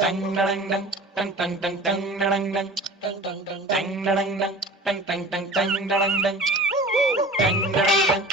Tang dang dang tang tang tang tang dang dang tang tang tang tang dang dang tang tang tang tang dang dang tang dang dang